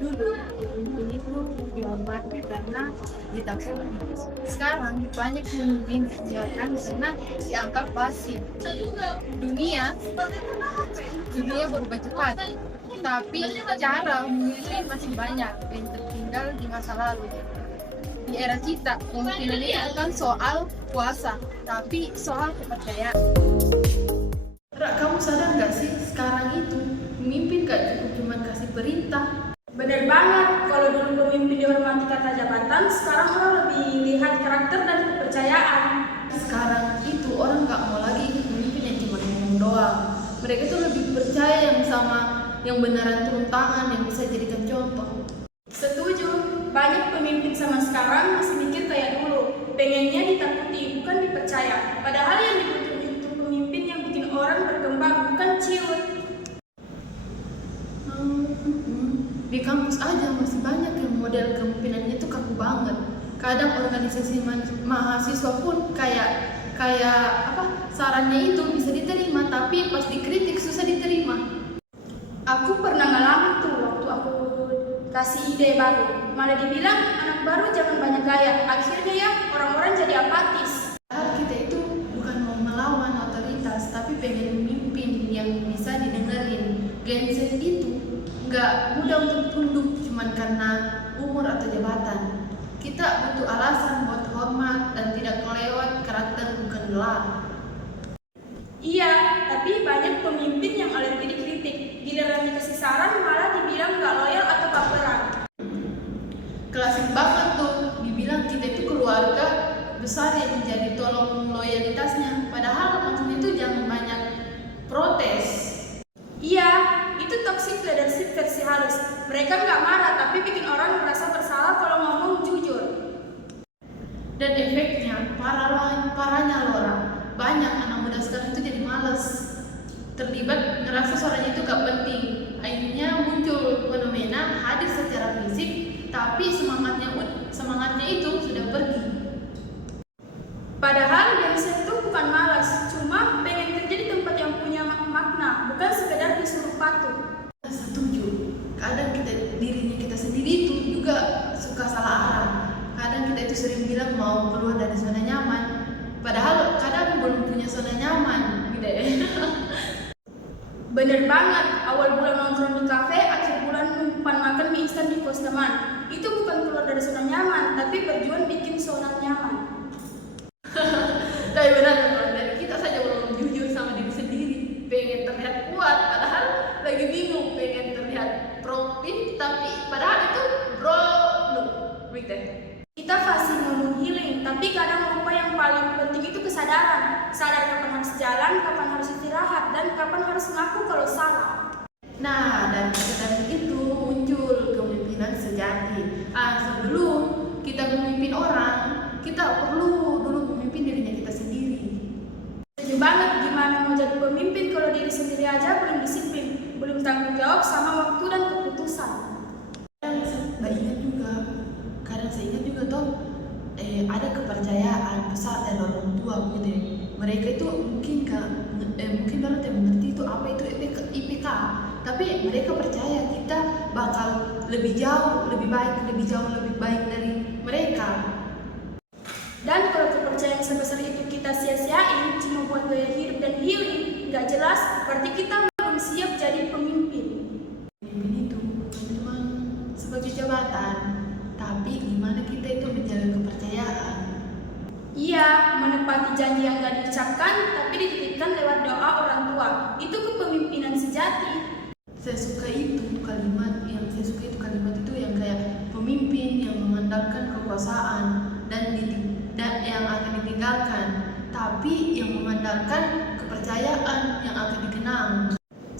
Dulu pemimpin itu dihormati karena ditakut. Sekarang banyak pemimpin dibiarkan karena dianggap pasif. Dunia dunia berubah cepat, tapi cara memimpin masih banyak yang tertinggal di masa lalu. Di era kita, pemimpinan ini bukan soal kuasa, tapi soal kepercayaan. Rak, kamu sadar nggak sih sekarang itu pemimpin gak cukup cuma kasih perintah. Benar banget, kalau dulu pemimpin dihormati karena jabatan, sekarang orang lebih lihat karakter dan kepercayaan. Sekarang itu orang nggak mau lagi ikut pemimpin yang cuma ngomong doang. Mereka tuh lebih percaya yang beneran turun tangan, yang bisa jadikan contoh. Setuju, banyak pemimpin sama sekarang masih mikir kayak dulu, pengennya ditakuti, bukan dipercaya. Padahal yang dibutuhin itu pemimpin yang bikin orang berkembang, bukan ciut. Di kampus aja masih banyak yang model kepemimpinannya tuh kaku banget. Kadang organisasi mahasiswa pun kayak sarannya itu bisa diterima, tapi pas dikritik susah diterima. Aku pernah ngalamin tuh waktu aku kasih ide baru, malah dibilang anak baru jangan banyak gaya. Akhirnya ya orang-orang jadi apatis. Padahal kita itu bukan mau melawan otoritas, tapi pengen memimpin yang bisa didengerin. Gen Z itu nggak mudah untuk tunduk cuman karena umur atau jabatan. Kita butuh alasan buat hormat dan tidak kelewat karakter, bukan gelar. Iya, tapi banyak pemimpin yang alergi dikritik. Giliran dikasih saran malah dibilang nggak loyal atau baperan. Klasik banget tuh, dibilang kita itu keluarga besar yang menjadi tolong loyalitasnya. Padahal maksudnya itu jangan banyak protes. Iya, itu toxic leadership versi halus. Mereka nggak marah tapi bikin orang merasa bersalah kalau ngomong jujur. Dan efeknya parahnya orang. Banyak anak muda sekarang itu jadi malas terlibat, ngerasa suaranya itu gak penting. Akhirnya muncul fenomena hadir secara fisik, tapi semangatnya itu sudah pergi. Padahal Gen Z itu bukan malas, cuma pengen kerja di tempat yang punya makna, bukan sekedar disuruh patuh. Setuju. Kadang dirinya kita sendiri itu juga suka salah arah. Kadang kita itu sering bilang mau keluar dari zona nyaman, padahal kadang belum punya zona nyaman, gitu ya. Bener banget, awal bulan nongkrong di kafe, akhir bulan numpang makan mie instan di kos teman. Itu bukan keluar dari zona nyaman, tapi berjuang bikin zona nyaman. Tapi benar, dari kita saja belum jujur sama diri sendiri. Pengen terlihat kuat, padahal lagi bingung. Pengen terlihat produktif, tapi padahal itu gitu. Kita fasih ngomong healing, tapi kadang lupa yang paling penting itu kesadaran. Sadar kapan harus jalan, kapan harus istirahat, dan kapan harus ngaku kalau salah. Nah, dari kesadaran itu muncul kepemimpinan sejati. Sebelum kita memimpin orang, kita perlu dulu memimpin dirinya kita sendiri. Setuju banget, gimana mau jadi pemimpin kalau diri sendiri aja belum disiplin, belum tanggung jawab sama waktu dan keputusan. Kadang saya ingat juga toh, ada kepercayaan besar dari orang tua gitu ya. Mereka itu mungkin orang tidak mengerti itu apa itu IPK, tapi mereka percaya kita bakal lebih jauh lebih baik dari mereka. Dan kalau kepercayaan sebesar itu kita sia-siain cuma buat gaya hidup dan healing, nggak jelas, berarti kita belum siap jadi pemimpin. Pemimpin itu bukan cuma sebagai jabatan, tapi gimana kita itu menjaga kepercayaan. Iya, menepati janji yang gak diucapkan, tapi dititipkan lewat doa orang tua. Itu kepemimpinan sejati. Saya suka itu kalimat itu yang kayak pemimpin yang mengandalkan kekuasaan dan yang akan ditinggalkan, tapi yang mengandalkan kepercayaan yang akan dikenang.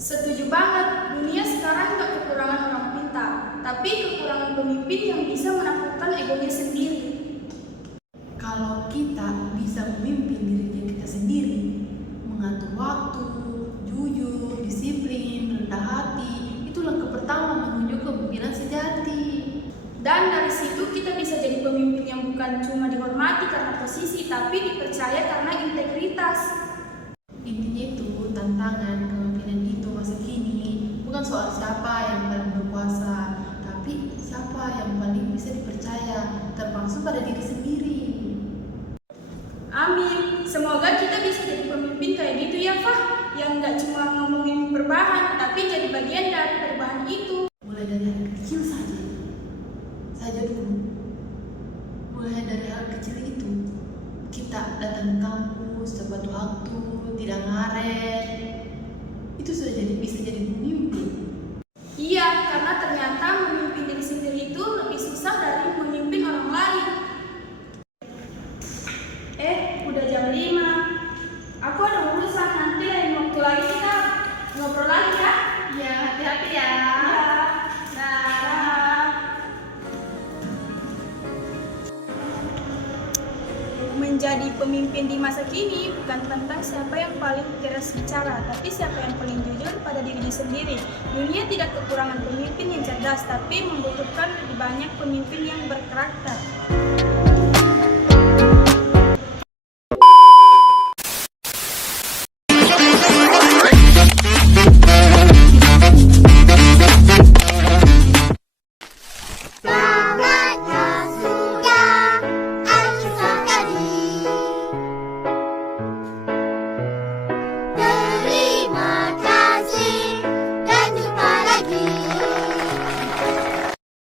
Setuju banget, dunia sekarang gak kekurangan orang pintar, tapi kekurangan pemimpin yang bisa menaklukkan egonya sendiri. Kalau kita bisa memimpin dirinya kita sendiri, mengatur waktu, jujur, disiplin, rendah hati, itu langkah pertama menuju kepemimpinan sejati. Dan dari situ kita bisa jadi pemimpin yang bukan cuma dihormati karena posisi, tapi dipercaya karena integritas. Intinya itu tantangan kepemimpinan itu masa kini bukan soal siapa yang paling berkuasa, tapi apa yang paling bisa dipercaya, termasuk pada diri sendiri. Amin. Semoga kita bisa jadi pemimpin kayak gitu ya, Fah. Yang nggak cuma ngomongin perubahan, tapi jadi bagian dari perubahan itu. Mulai dari hal kecil saja dulu. Mulai dari hal kecil itu, kita datang ke kampus tepat waktu, tidak ngaret. Itu sudah bisa jadi pemimpin. Iya, karena ternyata memimpin diri sendiri itu lebih susah dari memimpin orang lain. Udah jam 5. Aku ada urusan, nanti lain waktu lagi kita ngobrol lagi ya. Ya, hati-hati ya. Dah. Menjadi pemimpin di masa kini bukan tentang siapa yang paling keras bicara, tapi siapa yang paling jujur pada dirinya sendiri. Dunia tidak kekurangan pemimpin yang cerdas, tapi membutuhkan lebih banyak pemimpin yang berkarakter.